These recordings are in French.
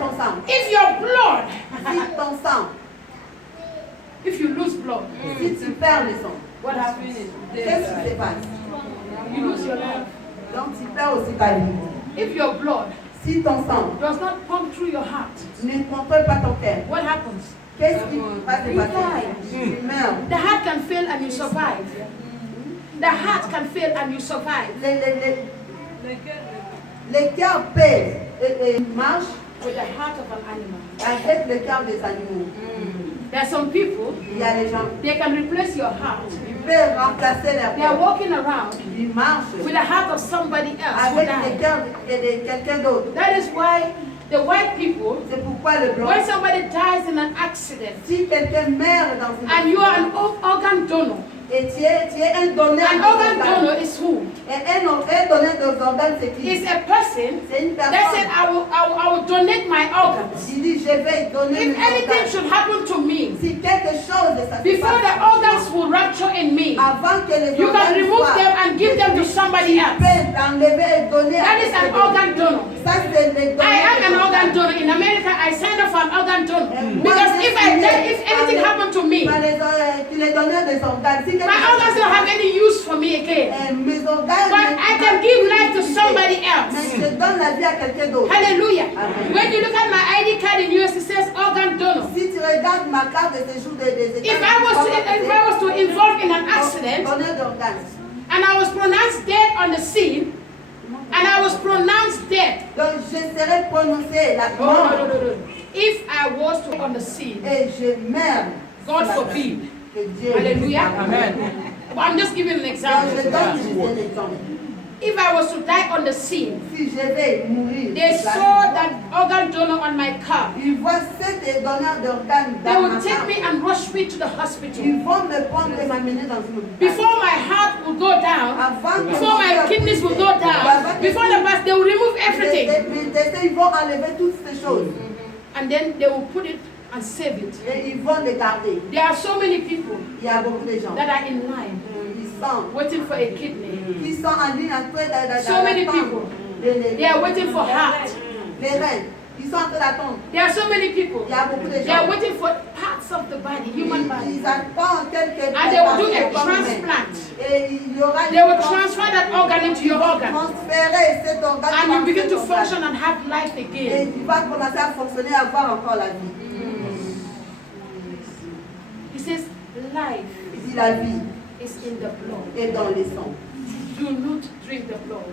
ton sang. If your blood, Si ton sang, if you lose blood, si tu perds le sang, what happens? qu'est-ce qui se passe? You lose your life. Donc tu perds aussi ta vie. If your blood Si ton sang does not pump through your heart, ne contrôle pas ton cœur, what happens? qu'est-ce qui va se You passer? die. Tu meurs. The heart can fail and you survive. The heart can fail and you survive. Les cœurs pèsent et marchent With the heart of an animal. avec le cœur des animaux. There are some people, Il y a des gens they can replace your heart. qui peuvent remplacer leur They are cœur. walking around Ils marchent with the heart of somebody else who avec le died. cœur de quelqu'un d'autre. That is why the white people, C'est pourquoi le blanc, when somebody dies in an accident si quelqu'un meurt dans une and you are an organ donor, et tu es un donneur an organ donor is who? et un donneur d'organes, c'est qui? Is a person C'est une that said, personne I will donate my organs. qui dit je vais donner If mes anything organes. should happen to me, Si quelque chose de ça se before the passe, organs will rupture in me, avant que les you can organes remove soient, them and give them to somebody tu else. peux t'enlever et donner à That is an quelqu'un d'autre. organ donor. Ça c'est les I donneurs am an organ d'organes. donor. In America, I signed up for an organ donor. Because if anything happened to me, Par les donneurs des organes, si quelque my organs don't have any use for me again. mes organes, But I can give life to somebody mais else. je donne la vie à quelqu'un d'autre. Hallelujah. Amen. When you look at my ID card in US, it says organ donor. Si tu regardes ma carte de séjour des États-Unis, If I was to involve in an accident donneur d'organes. and I was pronounced dead on the scene, and I was pronounced dead. Donc je serai prononcé la No, mort no, no, no, no. If I was to on the scene, et je meurs. God forbid. Que Dieu Hallelujah. Amen. I'm just giving an Donc example. je donne juste un exemple. If I was to die on the scene, Si je vais mourir, they saw that organ donor on my car. ils voient cet donneur d'organes They dans ma would take me carte. and rush me to the hospital. Ils vont me prendre et m'amener dans une hôpital. Before my heart would go down, Avant que before my mon cœur kidneys would go puisse- down, before the bus, they will remove everything. Mes tests, ils vont enlever toutes ces choses And then they will put it and save it. et ils vont les garder. There are so many people Il y a beaucoup de gens that are in line qui sont waiting for a kidney. en ligne en train d'attendre. So many people. They are waiting for heart. Les reins, ils sont en train d'attendre. There are so many people. Il y a beaucoup de They are gens. waiting for parts of the body, human body. Ils attendent quelques And they will do a parties comme transplant. et il y aura They will transfer that organ into your organ. transférer cet organe And you dans begin cet to organe. function and have life Et again. il va commencer à fonctionner, à avoir encore la vie. He says, life Il dit la vie is in the blood. est dans le sang. Do not drink the blood.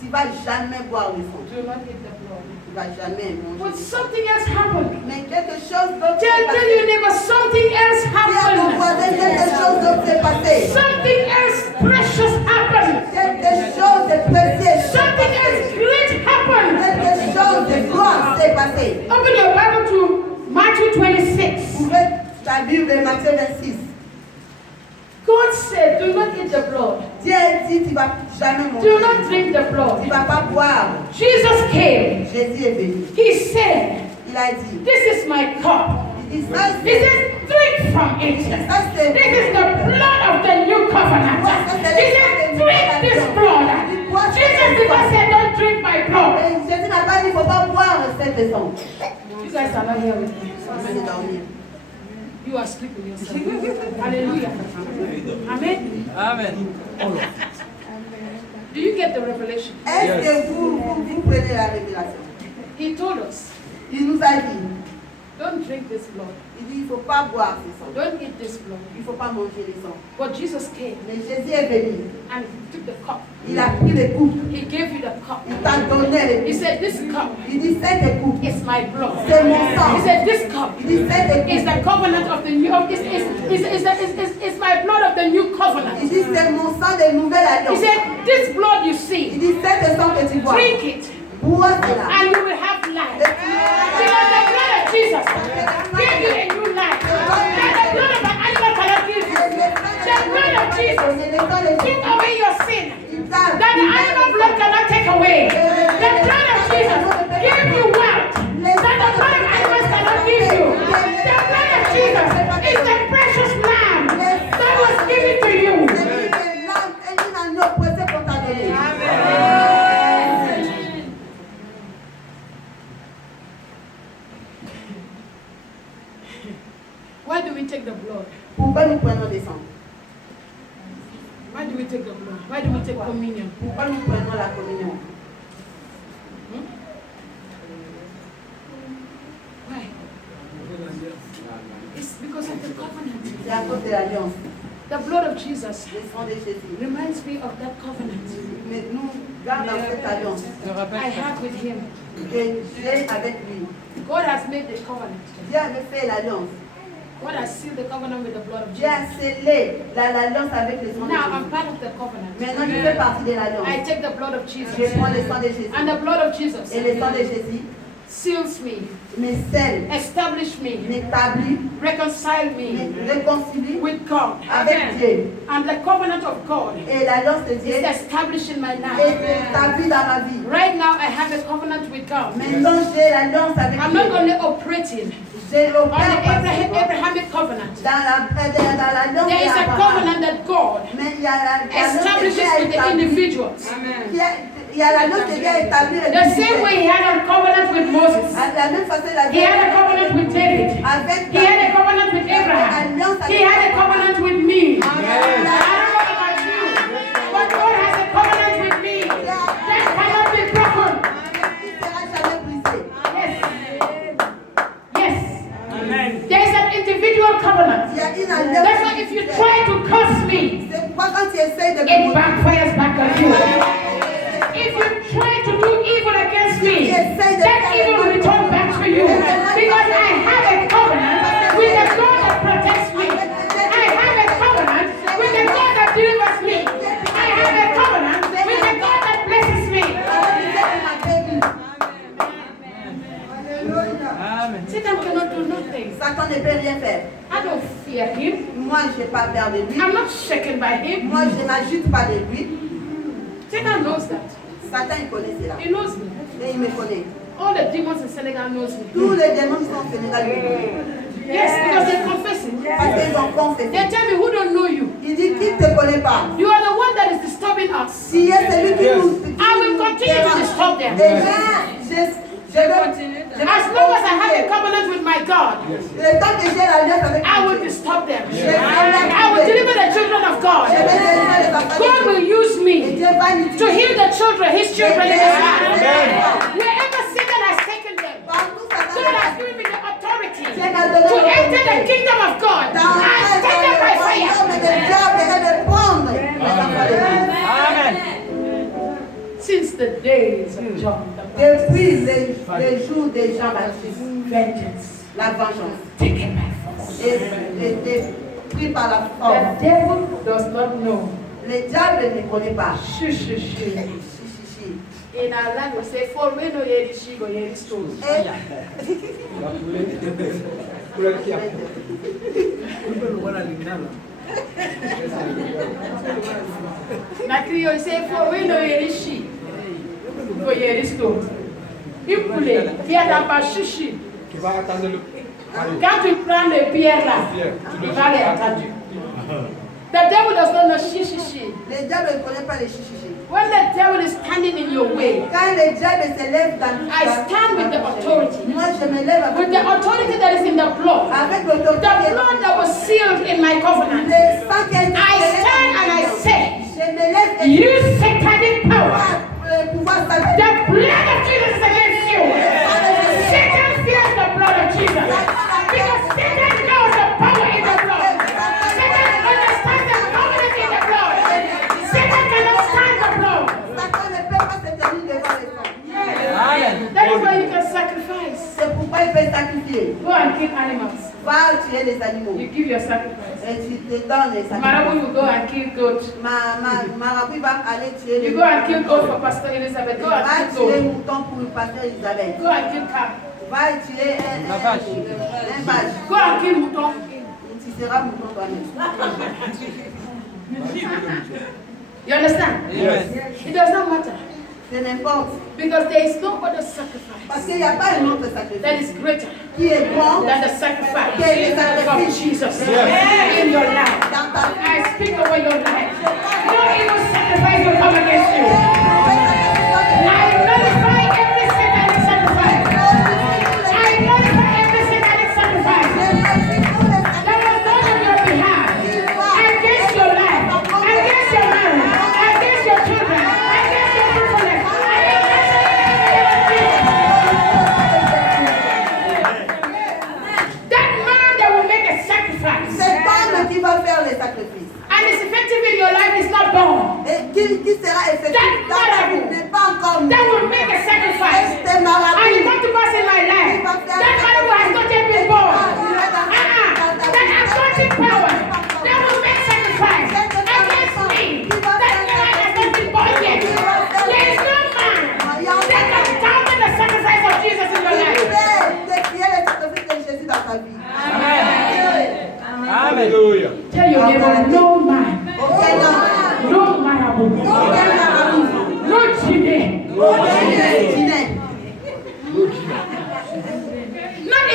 Tu vas jamais boire le sang. Do not eat the blood. Tu vas jamais manger. But something else happened. Mais quelque chose d'autre s'est Tell passé. your neighbor, something else Dis à ton voisin, happened. quelque chose d'autre s'est passé. Something else precious happened. Quelque chose de précieux. Something else great happened. Quelque chose de gloire s'est passé. Open your Bible to Matthew 26. Ouvre ta Bible, Matthieu 26. God said, do not eat the blood. Dieu dit, tu vas jamais Do manger. not drink the Tu blood. vas pas boire. Jesus came. Jésus est venu. He said, Il a dit, this is my cup. il dit, ça He c'est says, drink from it. ça, c'est- This is the blood of the new covenant. He said, drink this blood. Jesus did not say, don't drink my blood. Et Jésus n'a pas dit, il ne faut pas boire cette sang. You guys are not here with me. Vous allez dormir. You are sleeping yourself. Hallelujah. Amen. Amen. Do you get the revelation? Est-ce que vous prenez la révélation? He told us, Il nous a dit, don't drink this blood. il dit, il ne faut pas boire ce sang. Don't eat this blood. Il ne faut pas manger le sang. But Jesus came Mais Jésus est venu. and he took the cup. Il a pris les coupes. He gave you the cup. Il t'a donné les He coupes. said, this cup Il dit, cette coupe, is my blood. c'est mon He sang. said, this cup Il dit, cette is coupe. the covenant of the new, is my blood of the new Il covenant. dit, c'est mon sang de nouvelle He alliance. said, this blood you Il see, dit, cette sang que tu vois, drink it bois cela. and you will have life. Because the blood of Jesus gave you a new life. And the blood of an animal cannot give you. The blood of Jesus took away your sin. That the animal blood cannot take away. The blood of Jesus gave you wealth. That the blood of animals cannot give you. The blood of Jesus is the precious lamb that was given to you. Why do we take the blood? Pourquoi nous prenons des sangs? Why do we take the blood? Why do we take communion? Pourquoi nous prenons la communion? Why? It's because of the covenant. C'est à cause de l'alliance. The blood of Jesus Le sang de Jésus. reminds me of that covenant Mais nous gardons cette alliance I had with him. que j'ai avec lui. God has made the covenant. Dieu avait fait l'alliance. God has sealed the covenant with the blood of Dieu a Jesus. scellé l'alliance avec le sang de Now I'm Jésus. part of the covenant. Maintenant, je fais partie de l'alliance. I take the blood of Jesus. Je prends le sang de Jésus. And the blood of Jesus Et le sang de Jésus seals me, me scelle, establish me, m'établit, reconcile me me réconcilie with God. avec Dieu. And the covenant of God Et l'alliance de Dieu is est established in my life. établie dans ma vie. Right now I have a covenant with God. Maintenant, j'ai l'alliance avec I'm not Dieu. only operating J'ai on the l'opère Abrahamic covenant. dans l'alliance There is a d'Abraham. covenant that God Mais il y a l'alliance establishes with the établie. individuals. Il y a l'alliance qui vient établir les The same way he had a covenant with Moses. De la même façon, la He had a covenant with David. avec He had a covenant with Abraham. He had a covenant with me. I don't know about you, but God has a covenant with me that cannot be broken. qui sera jamais brisé. Yes. There is an individual covenant. Il y a une alliance. That's why if you try to curse me, C'est pourquoi quand tu essayes de it backfires back on you. If you try to do evil against me, that evil will return back to you. Because I have a covenant with the God that protects me. I have a covenant with the God that delivers me. I have a covenant with the God that blesses me. Satan cannot do nothing. Satan ne peut rien faire. I don't fear him. Moi, je n'ai pas peur de lui. I'm not shaken by him. Moi, je n'ajoute pas de lui. Satan knows that. Satan, il connaît cela. He knows me. Et il me connaît. All the demons in Senegal knows me. Tous les démons qui sont au Sénégal, ils me connaissent. Yes, because they confess it. Parce qu'ils ont confessé. They tell me who don't know you. Il dit qu'il ne te connaît pas. You are the one that is disturbing us. Tu es celui qui nous... I will continue to disturb them. Et je veux continuer. As long as I have a covenant with my God, Le temps que j'ai l'alliance avec I will Dieu, disturb them. je vais I will deliver the children of God. Je vais délivrer les enfants God de Dieu. will use Et me Dieu va nous to heal the children, His children in His land. Amen. Wherever Satan has taken them, Partout, Satan God has given me the authority Dieu m'a donné to enter the l'autorité. kingdom of God. Dans I stand them by le fire. royaume de diable et de prendre les enfants de Dieu. Since the days of John the Baptist, Depuis les jours de Jean-Baptiste, vengeance la vengeance taken by force. est pris par la force. The devil does not know. Le diable ne connaît pas. Shh, shh, shh. Chi, chi, chi. In our language, say, for we know yeri shigo yeri stones. Et Na Creole, say, for we know yeri shi go yeri stones. Ipule, pierre pas chichi. Quand tu prends les pierres là, tu vas les attendre. The devil does not know shi shi shi. le diable ne connaît pas les chichichis. When the devil is standing in your way, Quand le diable se lève I stand with the authority. moi je me lève avec, With the authority that is in the blood. avec The l'autorité. blood that was sealed in my covenant. Le sang qui a été I scellé stand and I dans say, je me lève et you satanic power, je pouvoir saluer. the blood of Jesus is against you. Satan fears the blood of Jesus. Because Satan knows the power in the blood. Satan understands the covenant in the blood. Satan cannot stand the blood. Satan ne peut pas se tenir devant le sang. That is why you can sacrifice. C'est pourquoi il peut sacrifier. Go and kill animals. Va tuer les animaux. You give your sacrifice. Et tu te donnes les Marabu, sacrifices. you go and kill goat. Marabout va aller tuer les You go and kill goat for Pastor Elizabeth. Go Va and kill tuer goat. mouton pour le pasteur Isabelle. Go and kill calf. Va tuer un vache. Go and kill mouton. Tu seras mouton toi-même. You understand? Yes. It does not matter. C'est n'importe. Because there is no other sacrifice Parce qu'il n'y a pas un autre that sacrifice is greater qui est bon than the sacrifice que le of sacrifice Jesus in your life. dans ta vie. I speak over your life. No evil sacrifice will come against you. I nullify every satanic sacrifice. I nullify every satanic sacrifice. The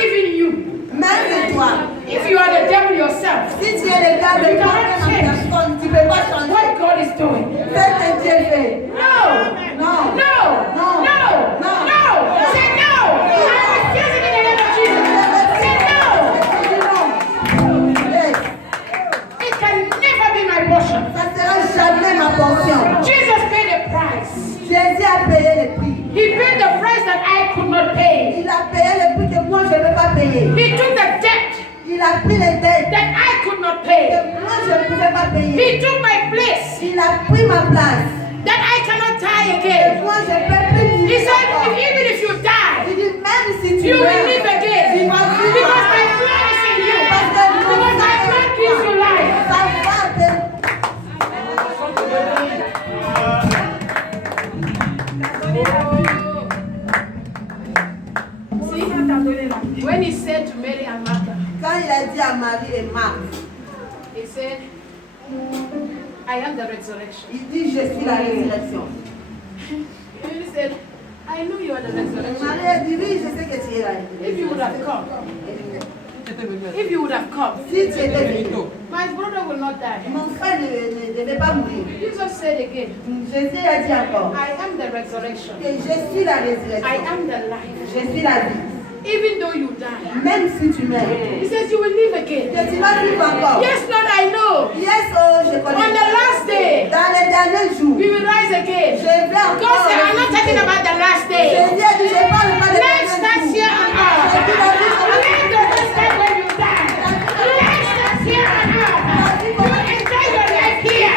even you, Même toi, if you are the devil yourself, si tu es le diable, You cannot change. personne, tu ne peux pas changer. what God is doing. Fais ce que Dieu fait. No! Non. No! No. No! No. No! Say no! I refuse it in the name of Jesus. Say no! Yes. It can never be my portion. Ça sera jamais ma portion. Jesus paid a price. Jésus a payé le prix. He paid the price that I could not pay. Il a payé le prix que moi je ne peux pas payer. He took the debt Il a pris les dettes that I could not que pay. moi je ne pouvais pas payer. He took my place Il a pris ma place. that I cannot die Et again. moi je ne peux plus He vivre said, encore. even if you die, Il dit même si tu you will meurs, live again. tu vas vivre. Because my blood is in you. Because my blood gives you life. Ça va te... See, when he said to Mary and Martha, Quand il a dit à Marie et Marthe, he said, I am the resurrection. il dit je suis la résurrection. He said, I know you are the resurrection. Marie a dit oui, je sais que tu es la If you would have résurrection. come, if you would have come, Si tu étais venu, my brother will not die. mon frère ne devait pas mourir. Jesus said again, Jésus a dit encore I am the resurrection. que je suis la I résurrection. am the life. Je suis la vie. Even though you die, Même si tu meurs, he says you will live again. que tu vas vivre encore. Yes, Lord, I know. Yes, oh, je On connais. the last day, Dans les derniers jours, we will rise again. je vais God encore. said, I'm not talking about the last day. Jésus a dit, je parle pas de Life starts here on earth. Life doesn't start when you die. Life starts here on earth. You enjoy your life here.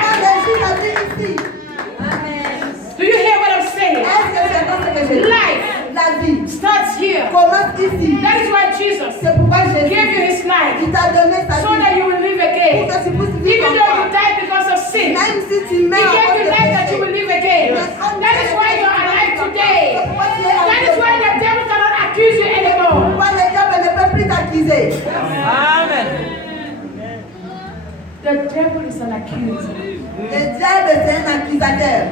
Do you hear what I'm saying? Life La vie starts here. commence ici. That is why Jesus C'est pourquoi Jésus gave you his life il t'a donné sa so vie that you will live pour again. que tu puisses vivre Even though you encore. died because of sin, Même si tu he meurs gave you en life that you will péché. live again. That is why you are alive today. That is why the devil cannot accuse you anymore. Pourquoi le diable ne peut plus t'accuser? Amen. The devil is an accuser. Le diable c'est un accusateur.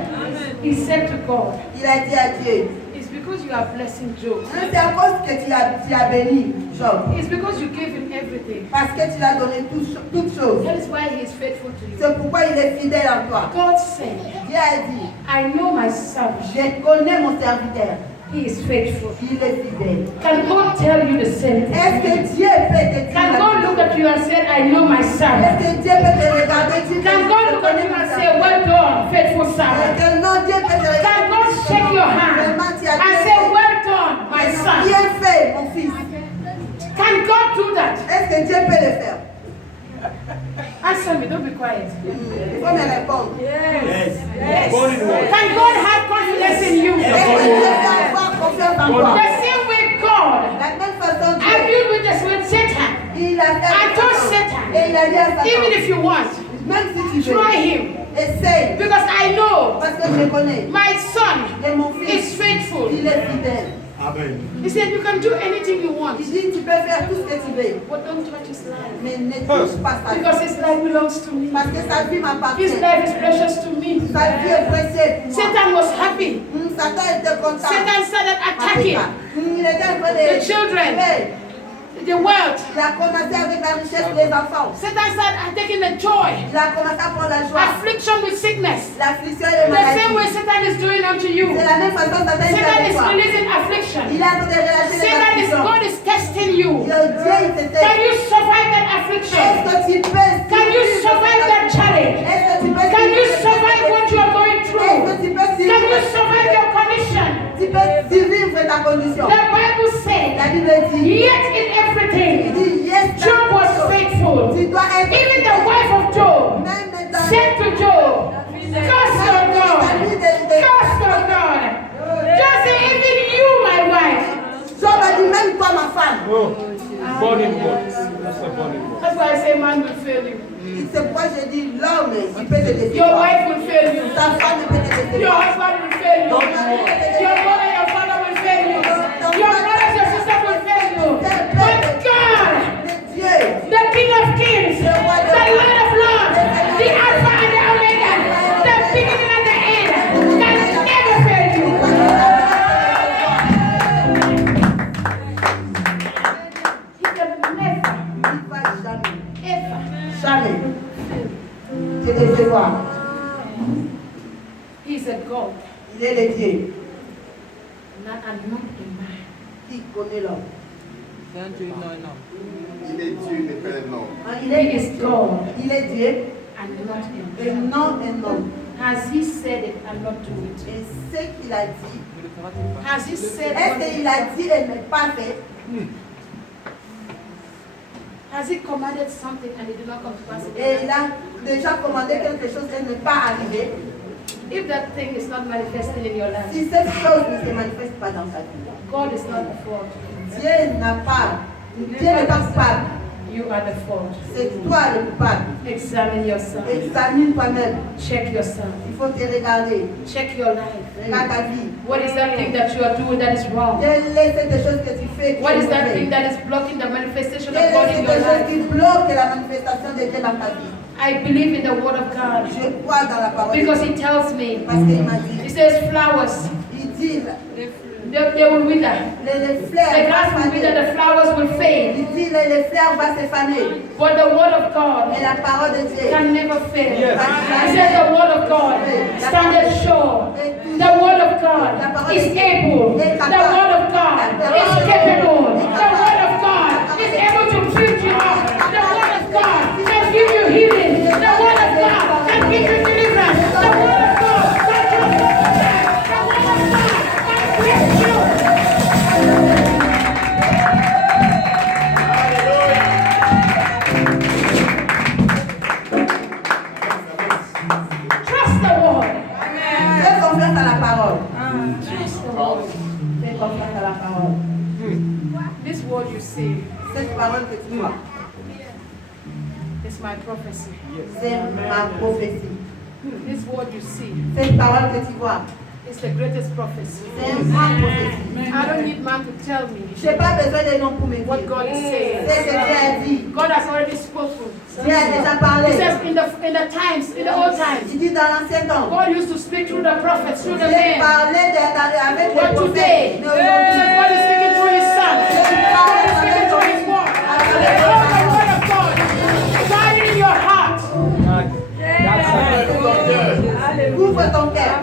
He said to God, Il a dit à Dieu, it's because you are blessing Job. c'est à cause que tu as béni Job. It's because you gave him everything. Parce que tu lui as donné toutes choses. That is why he is faithful to you. C'est pourquoi il est fidèle en toi. God said, Dieu a dit, I know my servant. je connais mon serviteur. He is faithful. Il est fidèle. Can God tell you the same thing? Est-ce que Dieu peut te dire Can la God look at you and say, I know my servant? Est-ce que Dieu peut te regarder et dire Can God look at you and say, well done, faithful servant? que non, Dieu peut te Can regarder God shake your hand Vraiment, tu as and bien say, fait. well done, my son? Bien fait, mon fils. Can God do that? Est-ce que Dieu peut le faire? Answer me, don't be quiet. Il faut me répondre. Yes. Born in what? Can God have confidence in you? Est-ce que Dieu peut avoir confiance en toi? The same way God La même façon, Dieu, argued with Satan. il a fait I told Satan, et il a dit à Satan, even if you want, même si tu veux, try him. essaye. Because I know Parce que je connais. my son Et mon is fils, faithful. il est fidèle. Amen. He said, you can do anything you want, Il dit, tu peux faire tout ce que tu veux, but don't touch his life. mais ne touche pas sa vie. Because his life belongs to me. Parce que sa vie m'appartient. His life is precious to me. Sa vie est précieuse pour moi. Satan was happy. Satan était content. Satan started attacking Il était en train de... the children. Oui. the wealth. Il a commencé avec la richesse des enfants. Satan started taking the joy, Il a commencé à prendre la joie. affliction with sickness. L'affliction et le The same way maladie. Satan is doing unto you. C'est la même façon que Satan fait Satan avec is toi. releasing affliction. Il est en train de relâcher les Satan is, afflictions. God is testing you. Le Dieu, il te Can teste. you survive that affliction? Est-ce que tu peux... Can you survive that challenge? Est-ce que tu peux... Can you survive what you are going Est-ce through? que tu peux Can you survivre? survive your condition? Tu peux survivre ta condition. The Bible said, La Bible dit... yet in Il everything, dit, yes, Job was faithful. tu dois être... Even the wife of Job Même dans... said to Job, curse your God, curse your God. Just say, even you, my wife. Job a dit, même toi, ma femme. Oh, born in what? That's a born in what? That's why I say man will fail you. C'est pourquoi je dis, l'homme, il peut te laisser. Your wife will fail you. Ta femme peut te laisser. Your husband will fail you. Your mother, your father will fail you. Your brothers, your sisters will fail you. But God, Dieu, the King of Kings, the Lord of Lords, the Alpha and the Omega, the beginning and the end, can never fail you. toi. He's a God, Il est le Dieu not a man. qui connaît l'homme. Il est Dieu, mais pas un homme. He is God Il est Dieu and not a et man. non un homme. Has he said it and not do it? Et ce qu'il a dit, Has he said est-ce what qu'il a dit et n'est pas fait? Has he commanded something and it did not come to pass? Et il a déjà commandé quelque chose et n'est pas arrivé. If that thing is not manifesting in your life, Si cette chose ne se manifeste pas dans ta vie, God is not the fault. Dieu n'est pas coupable. You are the fault. C'est toi le coupable. Examine yourself. Examine toi-même. Check yourself. Il faut te regarder. Check your life. Regarde ta vie. What is that thing that you are doing that is wrong? Quelle est cette chose que tu fais qui What est is that mauvaise? thing that is blocking the manifestation Quelle of God est in cette your chose life? qui bloque la manifestation de Dieu dans ta vie? I believe in the word of God Je crois dans la parole de because Dieu. He tells me. Parce qu'il m'a He dit. says flowers, Il dit, they will wither. les The fleurs grass vont will wither, faner. the flowers will fade. Il dit, les fleurs vont se faner. But the word of God Mais la parole de Dieu can never fail. Yes. He says the word of God standeth sure. The word of God is able. The word of God is capable. The word of God is able to build you up. The word of God can give you healing. The word of God can give you deliverance. The word of God can transform your life. The word of God can bless you. Trust the word. Fais confiance à la parole. Trust the word. Fais confiance à la parole. This word you see Cette parole que tu vois, is my prophecy. c'est ma prophétie. This word you see Cette parole que tu vois, is the greatest prophecy. c'est une grande prophétie. I don't need man to tell me Je n'ai pas besoin de noms pour me what dire. God is C'est saying. ce que Dieu a dit. God has already spoken. Dieu a déjà He parlé. says in the times, in the old times, Il dit dans l'ancien temps, God used to speak through the prophets, through the Dieu men. parlait avec les But today, prophètes. Mais aujourd'hui, God is speaking through His Son. God is speaking through His word. Let the word of God abide in your heart. ouvre ton cœur.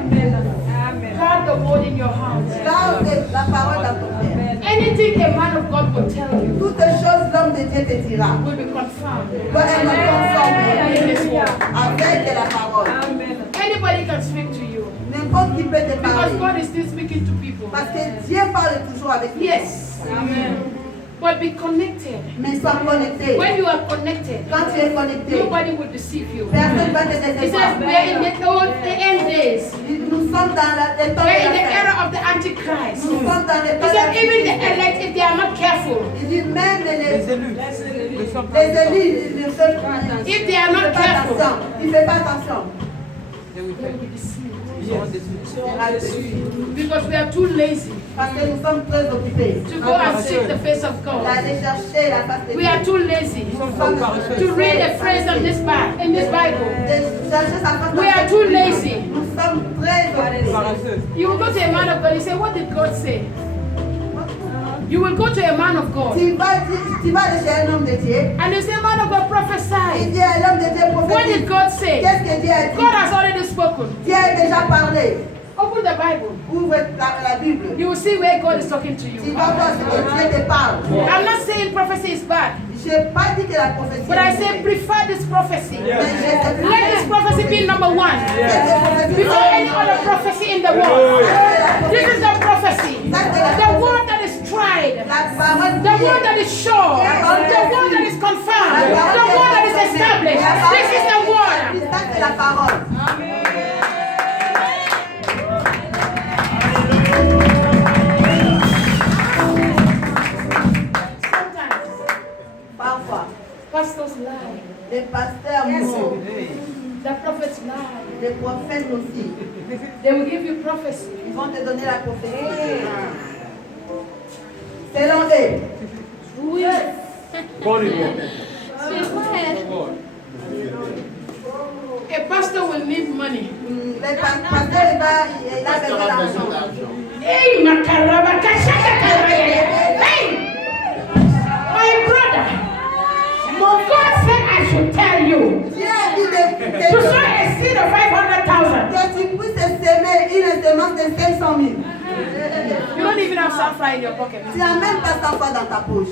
Guard the word in your heart. Garde la parole dans ton cœur. Anything a man of God will tell you Toutes choses l'homme de Dieu te dira. will be confirmed Doit être conforme in His word. avec la parole. Anybody can speak to you N'importe qui peut te because parler. God is still speaking to people. Parce que Dieu parle toujours avec nous. Yes. But be connected. Mais sois connecté. When you are connected, Quand tu es connecté, nobody will deceive you. personne ne va te He says décevoir. we are in the end days. Nous sommes dans les temps We are in de the la fin. era of the Antichrist. Nous sommes dans les He temps de said la even the fin. elect, if they are not careful, Il dit même les élus, élus. ils ne font pas attention. if they are not careful, Il ne fait pas attention. they will be deceived. Là-dessus. Because we are too lazy Parce que nous sommes très occupés. to go and seek the face of God. D'aller chercher la face de We are Dieu. too lazy Nous sommes to read a phrase in this Bible. De chercher sa face We are too lazy. Nous sommes très occupés. You will go to a man of God and say, what did God say? You will go to a man of God Tu vas aller chez un homme de Dieu. and you say, man of God, Il prophesy. dit à l'homme de Dieu What prophétique. did God say? Qu'est-ce que Dieu a dit? God has already spoken. Dieu a déjà parlé. Open the Bible. Ouvre la Bible. You will see where God is talking to Tu you. vas voir ce que Dieu te parle. I'm not saying prophecy is bad, Je n'ai pas dit que la prophétie but I est say mauvaise. prefer this prophecy. Mais je te Let this prophecy be number one Cette before any other prophecy in the world. This is the prophecy, the word that is tried, La parole the word that is sure, the word that is confirmed, the word that is established. This is the word. Ça, c'est la parole. Sometimes Parfois, pastors lie, les pasteurs mentent. the prophets lie. Les prophètes aussi. They will give you prophecy. Ils vont te donner la prophétie. Selon eux. Born in word. A pastor will need money. Le pasteur, il a besoin d'argent. Hey, Makaraba, Kashaka Karaya. Hey, my brother, God said I should tell you Dieu a dit to sow a seed l'assurance de 500 000. You don't even have sunflower in your pocket. Tu n'as même pas 100 fois dans ta poche.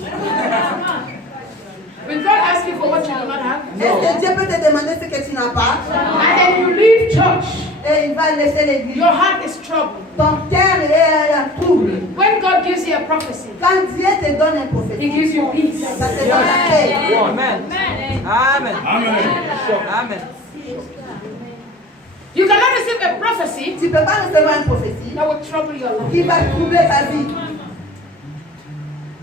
When God asks you for what you do not have, Est-ce que Dieu peut te demander ce que tu n'as pas? and then you leave church, Et il va laisser l'église. your heart is troubled. Ton cœur est trouble. When God gives you a prophecy, Quand Dieu te donne un He prophétie, gives you peace. ça te donne la paix. Amen. Amen. Amen. You cannot receive a prophecy Tu ne peux pas recevoir une prophétie that will trouble your life. qui va troubler ta vie.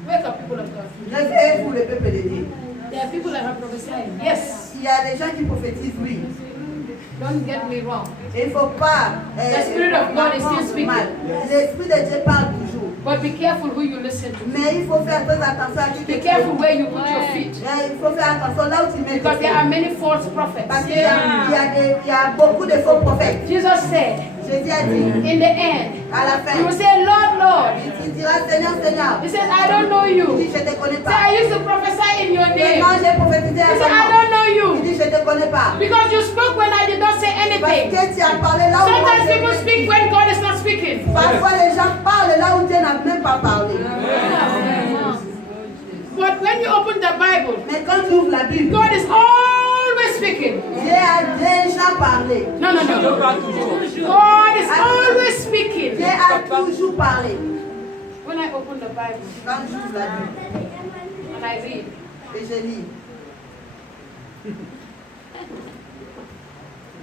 Wake up, people of God. Réveillez-vous, le peuple de Dieu. There are people that have prophesied. Yes. Il y a des gens qui prophétisent, oui. Don't get me wrong. Il ne faut pas. The Spirit of God is still speaking. mal. L'Esprit de Dieu parle toujours. But be careful who you listen to. Mais il faut faire très attention à qui tu Be careful where you put your feet. Il faut faire attention là où tu mets tes Because there are pieds. many false prophets. Parce qu'il y a beaucoup de faux prophètes. Jesus said, Jésus a dit, in the end, à la fin, you will say, Lord, Lord. il dira Seigneur, Seigneur. He says, I don't know Il you. dit, je ne te connais Say, pas. I used to prophesy in your Mais name. moi, j'ai prophétisé He à said, ton I nom. don't know Il you. dit, je ne te connais pas. Because you spoke when I did not say Parce anything. que tu as parlé là où moi, Sometimes je- people speak when God is not speaking. Parfois, les gens parlent là où Dieu n'a même pas parlé. But when you open the Bible, Mais quand tu ouvres la Bible, God is always speaking. Dieu a déjà parlé. No, no, no. God is always speaking. Dieu a toujours parlé. When I open the Bible Quand j'ouvre la Bible and I read, et je lis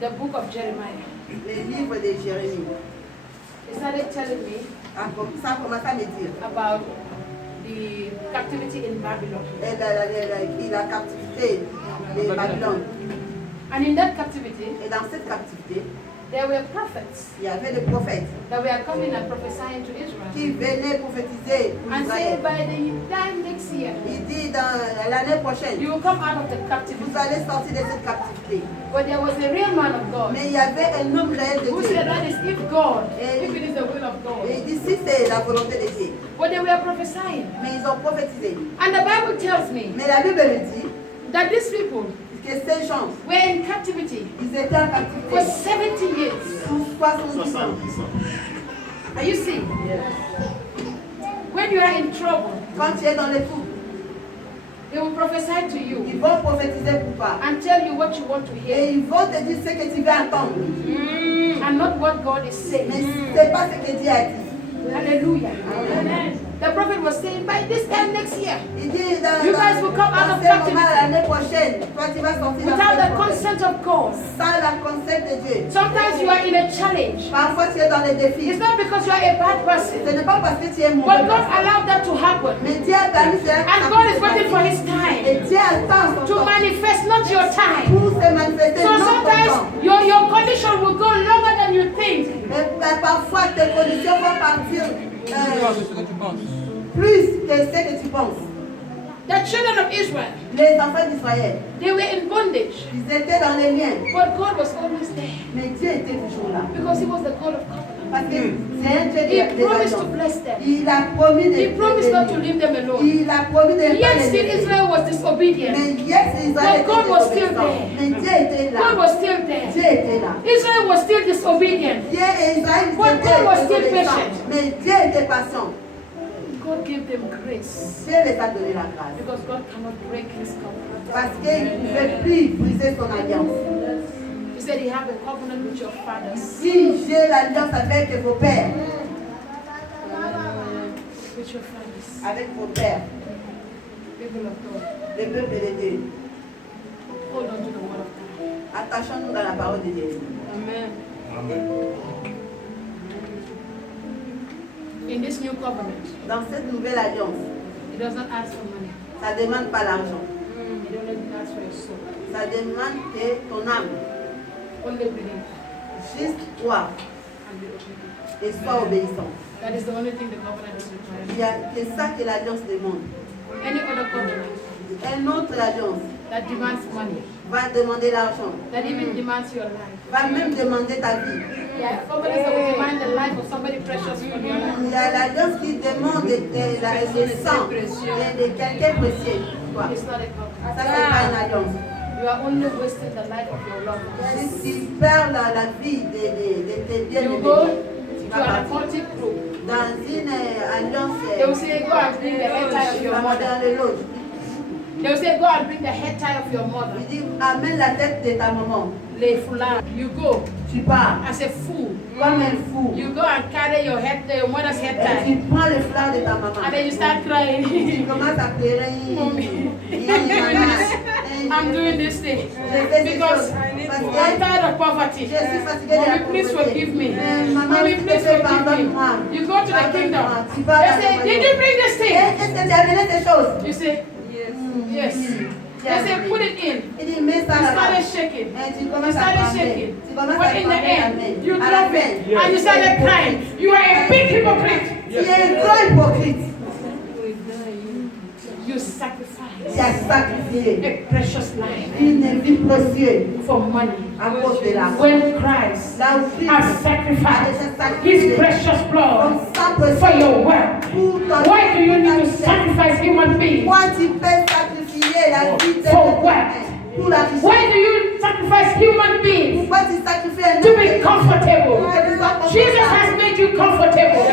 the book of Jeremiah, les livres de Jérémie, he started telling me ça commence à me dire about the captivity in Babylon. la captivité de Babylone. And in that captivity, Et dans cette captivité, there were prophets il y avait des prophètes that were coming and prophesying to Israel. qui venaient prophétiser pour And say, Israël. by the time next year, Il dit dans l'année prochaine, you will come out of the vous captivity. allez sortir de cette captivité. But there was a real man of God Mais il y avait un homme réel de who Dieu. said that is if God, if it is the will of Et God. il dit si c'est la volonté de Dieu. But they were prophesying. Mais ils ont prophétisé. And the Bible tells me Mais la Bible me dit that these people que ces gens, were in captivity ils étaient en for captivité 70 years. pour 70 ans. Are you seeing? When you are in trouble, Quand tu es dans les fous, they will prophesy to you ils vont prophétiser pour toi. and tell you what you want to Et hear ils vont te dire ce que tu veux entendre. and not what God is Mais saying. ce n'est pas ce que Dieu a dit. Hallelujah. Amen. The prophet was saying, by this time next year, Il dit dans, You guys will come out dans of ce moment, captivity. l'année prochaine, toi tu vas sortir dans without the cette prophète. consent of God. Sans la consent de Dieu. Sometimes you are in a challenge. Parfois tu es dans les défis. It's not because you are a bad Ce person, n'est pas parce que tu es but mauvais. God allowed that to happen. Mais Dieu a permis cela. And God is waiting for His Et time Dieu attend son to temps manifest, not your time. pour se manifester. So non ton sometimes temps. your condition will go longer than you think. Mais parfois tes conditions vont partir Ce que tu penses. plus que ce que tu penses. The children of Israel, Les enfants d'Israël, they were in bondage, ils étaient dans les liens. but God was always there Mais Dieu était toujours là. because He was the God of covenant. Parce que c'est un Dieu He des promised to alliances. bless them. Il a promis de He promised not to de- leave them alone. Il a promis de ne pas Yet les still laisser. Israel was disobedient. Mais yes, Israël But God était was still désobéissant. there. Mais Dieu était là. God was still there. Dieu était là. Israel was still disobedient. Dieu et Israël But God was still étaient désobéissants. patient. Mais Dieu était patient. God gave them grace Dieu les a donné la grâce. because God cannot break His covenant. Parce qu'il ne pouvait plus briser son alliance. He said He have a covenant with your fathers, Si j'ai l'alliance avec vos pères, with your fathers, avec vos pères, people of God. le peuple de Dieu, Hold on to the word of God. attachons-nous dans la parole de Dieu. Amen. In this new covenant, Dans cette nouvelle alliance, He does not ask for money. ça ne demande pas l'argent. He don't even ask for your soul. Ça demande que ton âme, Only believe juste toi, and be obedient. et sois obéissant. That is the only thing the covenant is Il required. y a que ça que l'alliance demande. Any other covenant Une autre alliance that demands money, va demander l'argent, that even demands your life. va même demander ta vie. Yeah, covenants that will demand the life of somebody precious from your life. Il y a l'alliance qui demande le sang de quelqu'un précieux. Toi. It's not a covenant. Ça, c'est pas une alliance. You are only wasting the life of your loved ones. Si tu perds la vie de tes You go, bien-aimés, you to an occultic group. dans une alliance. They will say, go and bring the head tie of your mother. Dans les loges. They will say, go and bring the head tie of your mother. Il dit, amène la tête de ta maman. Les foulards. You go Tu pars as a fool. comme un fou. You go and carry your mother's head Et tie. tu prends le fleur de ta maman. And then you start Tu crying. commences à pleurer. I'm doing this thing Je fais ces because choses parce I'm que tired of poverty. je suis fatiguée de la Mommy, please pauvreté. forgive me. Maman, Mommy, s'il te please plaît, forgive me. pardonne-moi. You go to the kingdom. Tu vas They dans say, le did you royaume. bring this thing? Est-ce que tu as amené ces choses? You say, yes. They say, put it in. Il dit, mets ça You là-bas. started shaking. Et tu You commences à started trembler. shaking. Tu commences But à in the trembler la end, main. you À la drop fin, it and you started crying. You are a big hypocrite. tu es un grand hypocrite. You sacrifice Tu as sacrifié a precious life une vie précieuse for money. à cause de l'argent. When Christ Là où Christ has a sacrificed déjà his sacrifié precious blood comme sang précieux for your work, pour ton why do you need to sacrifice human beings? Pourquoi tu peux sacrifier la vie de For what? pour la richesse? Why do you sacrifice human beings Pourquoi tu sacrifies un to homme be comfortable? Jesus has made you comfortable.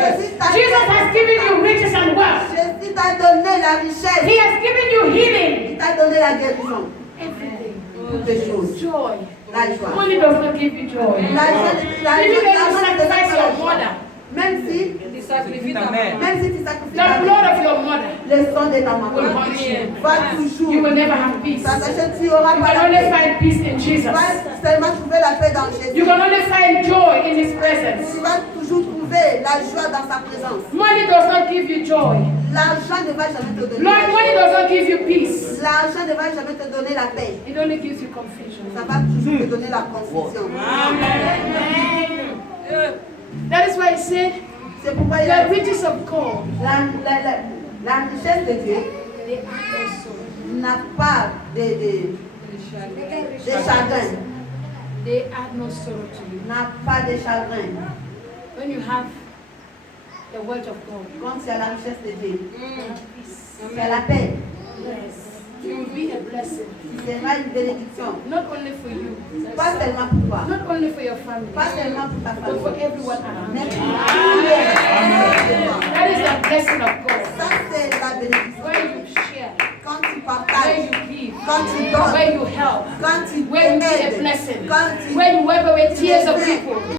Jesus has given you riches and wealth. Jésus t'a donné la richesse. He has given you healing. Il t'a donné la guérison. Everything. Toutes les choses. Joy. La joie. Money does not give you joy. L'argent Even when you sacrifice your mother, même si Ta mère. même si tu sacrifies the ta blood vie, of your mother le sang de ta will maman haunt you. va You toujours. will never have peace. Ça s'achète, tu auras You pas can la only paix. find peace in Tu Jesus. vas seulement trouver la paix dans Jésus. You can only find joy in His presence. Tu vas toujours trouver la joie dans sa présence. Money does not give you joy. L'argent ne va jamais te donner. Lord, money does not give you peace. L'argent ne va jamais te donner la paix. It only gives you confusion. Ça va toujours te donner la confusion. That is why He said, C'est pourquoi il a the riches of God, la richesse de Dieu they are also. n'a pas de chagrin. They add no sorrow to you. N'a pas de chagrin. When you have the word of God, Quand tu as la richesse de Dieu, you have peace. tu as la paix. Yes. It will be a blessing. Tu seras une bénédiction. Not only for you, Pas seulement pour toi. not only for your family, Pas seulement pour ta but for famille. everyone around Mais you. pour tous les responsables. That is the blessing of God. Ça, c'est la bénédiction. Where you share, Quand tu where partages, you give, quand tu donnes, where you help, quand tu where you be a aides, blessing, quand tu where you wipe away tears of people.